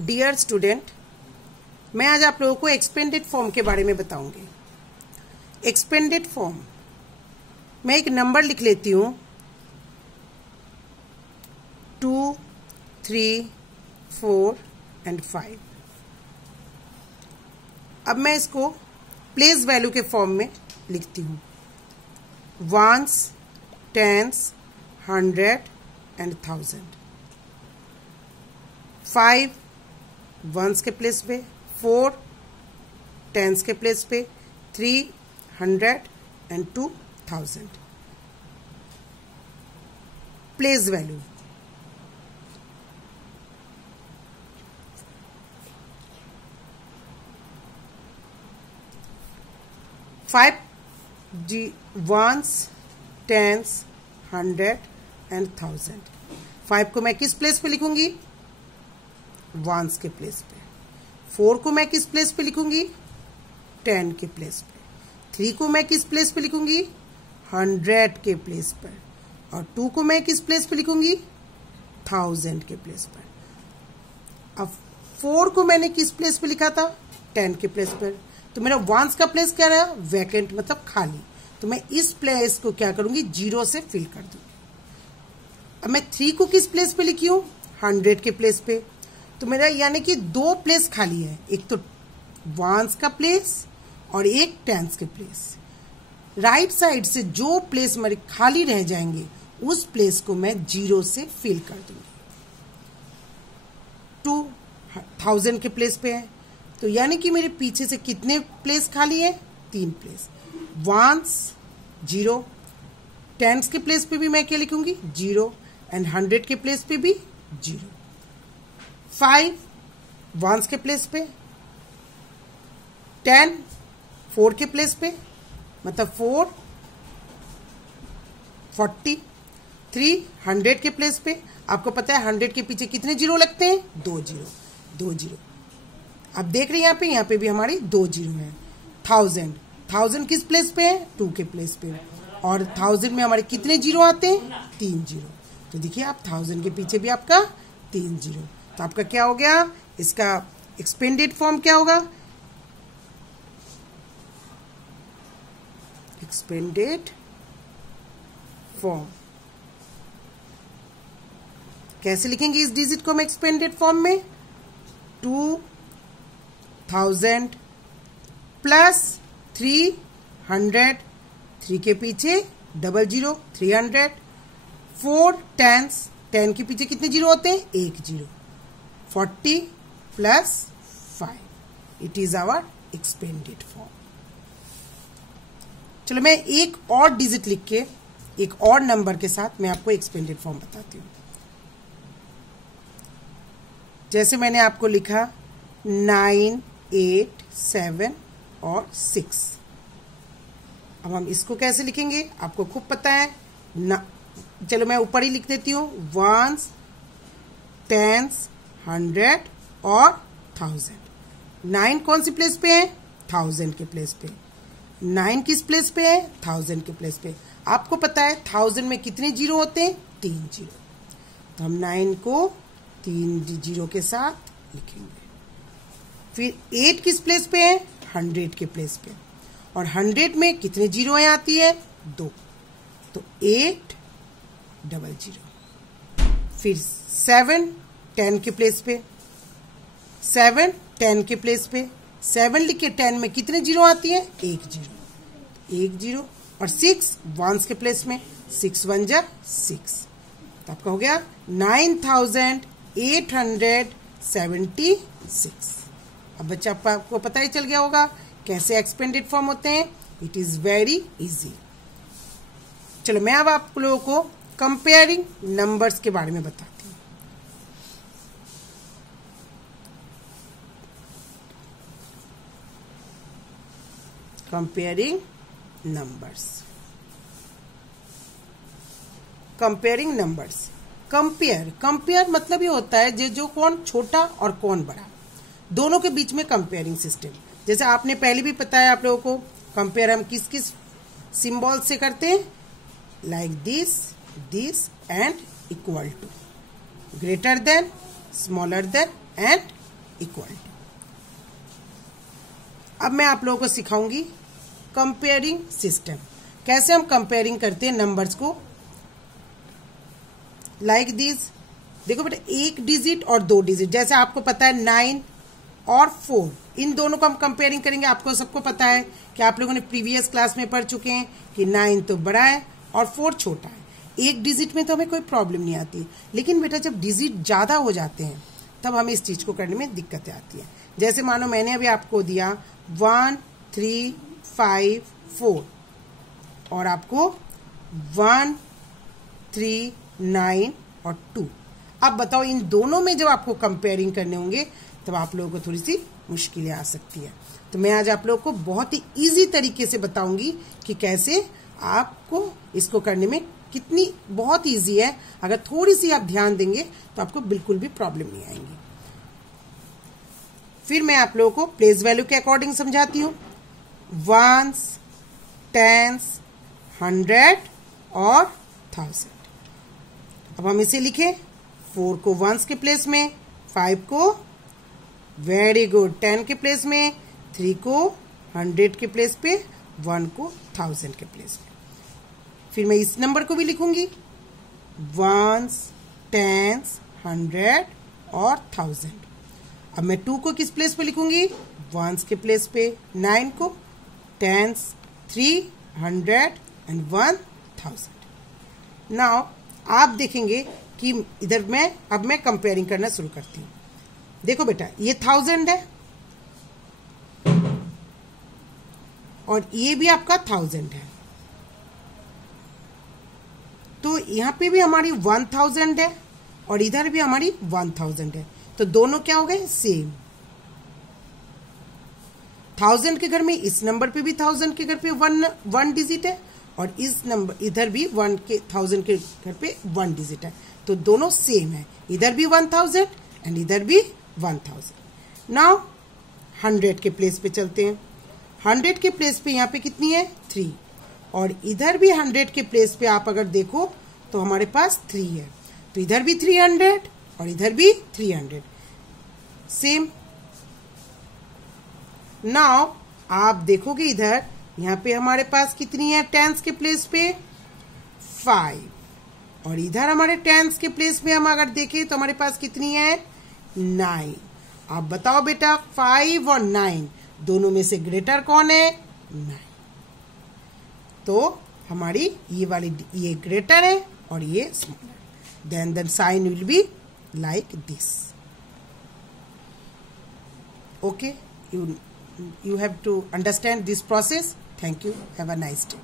Dear student, मैं आज आप लोगों को एक्सपेंडेड फॉर्म के बारे में बताऊंगी। एक्सपेंडेड फॉर्म, मैं एक नंबर लिख लेती हूँ 2, 3, 4 and 5। अब मैं इसको प्लेस वैल्यू के फॉर्म में लिखती हूँ, वंस, टेंस, 100 and 1000। 5 वंस के प्लेस पे, 4 टेंस के प्लेस पे, 3 100 and 2000। Place value, ones, tens, 100 and 1000। 5 को मैं किस प्लेस पे लिखूंगी? वंस के प्लेस पे। 4 को मैं किस प्लेस पे लिखूंगी? 10 के प्लेस पे। 3 को मैं किस प्लेस पे लिखूंगी? 100 के प्लेस पर। और 2 को मैं किस प्लेस पे लिखूंगी? 1000 के प्लेस पर। अब 4 को मैंने किस प्लेस पे लिखा था? 10 के प्लेस पर। तो मेरा वंस का प्लेस क्या रहा? वैकेंट, मतलब खाली। तो मैं इस प्लेस को क्या करूंगी? 0 से फिल कर दूंगी। अब मैं 3 को किस प्लेस पे लिखी हूं? 100 के प्लेस पे। तो मेरा यानी कि 2 प्लेस खाली है, एक तो वंस का प्लेस और एक टेंस के प्लेस। राइट साइड से जो प्लेस मेरे खाली रह जाएंगे उस प्लेस को मैं 0 से फिल कर दूंगी। 2000 के प्लेस पे है, तो यानी कि मेरे पीछे से कितने प्लेस खाली है? 3 प्लेस। वंस 0, टेंस के प्लेस पे भी मैं क्या लिखूंगी? 0 एंड 100 के प्लेस पे भी 0। 5 वंस के प्लेस पे, 10 4 के प्लेस पे, मतलब 4 40, 3 100 के प्लेस पे। आपको पता है 100 के पीछे कितने 0 लगते हैं? 2 0। अब देख रहे हैं यहाँ पे भी हमारी 2 0 है। 1000 किस प्लेस पे है? 2 के प्लेस पे। और 1000 में हमारे कितने 0 आते हैं? 3 0। तो देखिए आप 1000 के पीछे भी आपका 3 0। तो आपका क्या हो गया? इसका एक्सपेंडेड फॉर्म क्या होगा? एक्सपेंडेड फॉर्म कैसे लिखेंगे इस डिजिट को हम एक्सपेंडेड फॉर्म में? 2000 प्लस 300, 3 के पीछे 00, 300, 4 टेंस, 10 के पीछे कितने 0 होते हैं? 1 0, 40 plus 5। It is our expanded form. चलो मैं एक और डिजिट लिख के एक और नंबर के साथ मैं आपको एक्सपेंडेड फॉर्म बताती हूँ। जैसे मैंने आपको लिखा 9, 8, 7 और 6। अब हम इसको कैसे लिखेंगे? आपको खूब पता है ना। चलो मैं ऊपर ही लिख देती हूँ, वंस, टेंस, 100 और 1000। 9 कौन सी प्लेस पे है? 1000 के प्लेस पे। 9 किस प्लेस पे है? 1000 के प्लेस पे। आपको पता है 1000 में कितने 0 होते हैं? 3 0। तो हम 9 को 3 0 के साथ लिखेंगे। फिर 8 किस प्लेस पे है? 100 के प्लेस पे। और 100 में कितने 0 आती है? 2। तो 8 00। फिर 7 10 के प्लेस पे, 7 10 के प्लेस पे। 7 लिख के 10 में कितने 0 आती है? 1 0। और 6 वंस के प्लेस में, 6 1 जा 6। तो आपका हो गया 9876। अब बच्चा आपको पता ही चल गया होगा कैसे एक्सपेंडेड फॉर्म होते हैं। It is very easy. चलो मैं अब आप लोगों को कंपेयरिंग नंबर्स के बारे में बताती हूँ। Comparing numbers. कंपेयर मतलब ये होता है जो कौन छोटा और कौन बड़ा, दोनों के बीच में कंपेयरिंग सिस्टम। जैसे आपने पहले भी बताया आप लोगों को, कंपेयर हम किस किस सिंबल से करते हैं? Like this and equal to, greater than, smaller than and equal to. अब मैं आप लोगों को सिखाऊंगी कंपेयरिंग सिस्टम, कैसे हम कंपेयरिंग करते हैं नंबर्स को। लाइक दिस, देखो बेटा, 1 डिजिट और 2 डिजिट, जैसे आपको पता है 9 और 4, इन दोनों को हम कंपेयरिंग करेंगे। आपको सबको पता है कि आप लोगों ने प्रीवियस क्लास में पढ़ चुके हैं कि 9 तो बड़ा है और 4 छोटा है। 1 डिजिट में तो हमें कोई प्रॉब्लम नहीं आती, लेकिन बेटा जब डिजिट ज़्यादा हो जाते हैं तब हमें इस चीज़ को करने में दिक्कतें आती हैं। जैसे मानो मैंने अभी आपको दिया 1 3 5 4 और आपको 1 3 9 और 2। अब बताओ इन दोनों में जब आपको कंपेयरिंग करने होंगे तब आप लोगों को थोड़ी सी मुश्किलें आ सकती है। तो मैं आज आप लोगों को बहुत ही इजी तरीके से बताऊंगी कि कैसे आपको इसको करने में कितनी बहुत इजी है। अगर थोड़ी सी आप ध्यान देंगे तो आपको बिल्कुल भी प्रॉब्लम नहीं आएंगी। फिर मैं आप लोगों को प्लेस वैल्यू के अकॉर्डिंग समझाती हूँ। वंस, टेंस, 100 और 1000। अब हम इसे लिखें, 4 को वंस के प्लेस में, 5 को वेरी गुड 10 के प्लेस में, 3 को 100 के प्लेस पे, 1 को 1000 के प्लेस में। फिर मैं इस नंबर को भी लिखूंगी, वंस, टेंस, 100 और 1000। अब मैं 2 को किस प्लेस पे लिखूंगी, वंस के प्लेस पे, 9 को, टेंस, 3, 100 एंड 1000। नाउ आप देखेंगे कि इधर अब मैं कंपेयरिंग करना शुरू करती हूँ। देखो बेटा, ये 1000 है और ये भी आपका 1000 है, तो यहां पे भी हमारी 1000 है और इधर भी हमारी 1000 है, तो दोनों क्या हो गए, सेम। 1000 के घर में इस नंबर पे भी 1000 के घर पे वन डिजिट है और इस नंबर इधर भी 1000 के घर पे 1 डिजिट है, तो दोनों सेम है। इधर भी 1000 एंड इधर भी 1000। नाउ 100 के प्लेस पे चलते हैं। 100 के प्लेस पे यहाँ पे कितनी है, 3, और इधर भी 100 के प्लेस पे आप अगर देखो तो हमारे पास 3 है, तो इधर भी 300 और इधर भी 300, सेम। नाउ आप देखोगे इधर यहाँ पे हमारे पास कितनी है, टेंस के प्लेस पे 5, और इधर हमारे टेंस के प्लेस पे हम अगर देखें तो हमारे पास कितनी है, 9। आप बताओ बेटा, 5 और 9 दोनों में से ग्रेटर कौन है, 9। तो हमारी ये ग्रेटर है और ये smaller. Then the sign will be like this. Okay, you have to understand this process. Thank you. Have a nice day.